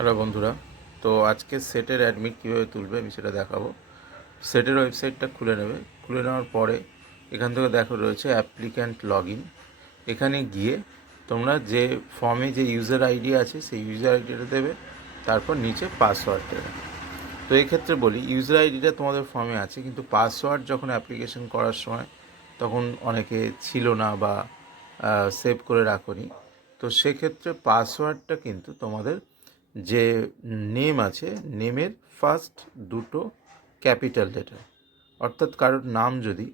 Hello বন্ধুরা, তো আজকে সেটের অ্যাডমিট কীভাবে তুলবে আমি সেটা দেখাবো। সেটের ওয়েবসাইটটা খুলে নেবে। খুলে নেওয়ার পরে এখান থেকে দেখো রয়েছে অ্যাপ্লিক্যান্ট লগ ইন। এখানে গিয়ে তোমরা যে ফর্মে যে ইউজার আইডি আছে সেই ইউজার আইডিটা দেবে, তারপর নিচে পাসওয়ার্ড দেবে। তো এই ক্ষেত্রে বলি, ইউজার আইডিটা তোমাদের ফর্মে আছে, কিন্তু পাসওয়ার্ড যখন অ্যাপ্লিকেশন করার সময় তখন অনেকে ছিল না বা সেভ করে রাখোনি। তো সেক্ষেত্রে পাসওয়ার্ডটা কিন্তু তোমাদের যে নেম আছে, নেমের ফার্স্ট দুটো ক্যাপিটাল লেটার, অর্থাৎ কারোর নাম যদি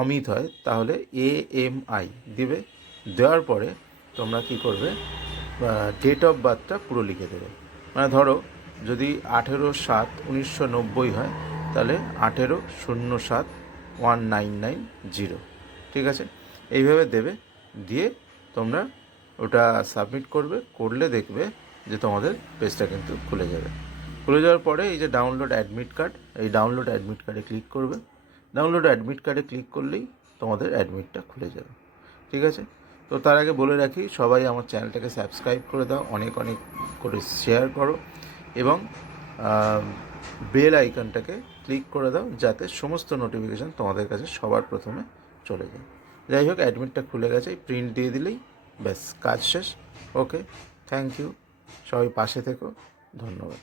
অমিত হয় তাহলে AMI দিবে। দেওয়ার পরে তোমরা কি করবে, ডেট অফ বার্থটা পুরো লিখে দেবে। মানে ধরো যদি 18/7/1990 হয়, তাহলে 18/07/1990, ঠিক আছে? এইভাবে দেবে। দিয়ে তোমরা ওটা সাবমিট করবে। করলে দেখবে যে তোমাদের পেজটা কিন্তু খুলে যাবে। খুলে যাওয়ার পরে এই যে ডাউনলোড অ্যাডমিট কার্ড, এই ডাউনলোড অ্যাডমিট কার্ডে ক্লিক করবে। ডাউনলোড অ্যাডমিট কার্ডে ক্লিক করলেই তোমাদের অ্যাডমিটটা খুলে যাবে, ঠিক আছে? তো তার আগে বলে রাখি, সবাই আমার চ্যানেলটাকে সাবস্ক্রাইব করে দাও, অনেক অনেক করে শেয়ার করো এবং বেল আইকনটাকে ক্লিক করে দাও, যাতে সমস্ত নোটিফিকেশান তোমাদের কাছে সবার প্রথমে চলে যায়। যাই হোক, অ্যাডমিটটা খুলে গেছে, প্রিন্ট দিয়ে দিলেই ব্যাস কাজ শেষ। ওকে, থ্যাংক ইউ, সবাই পাশে থেকো, ধন্যবাদ।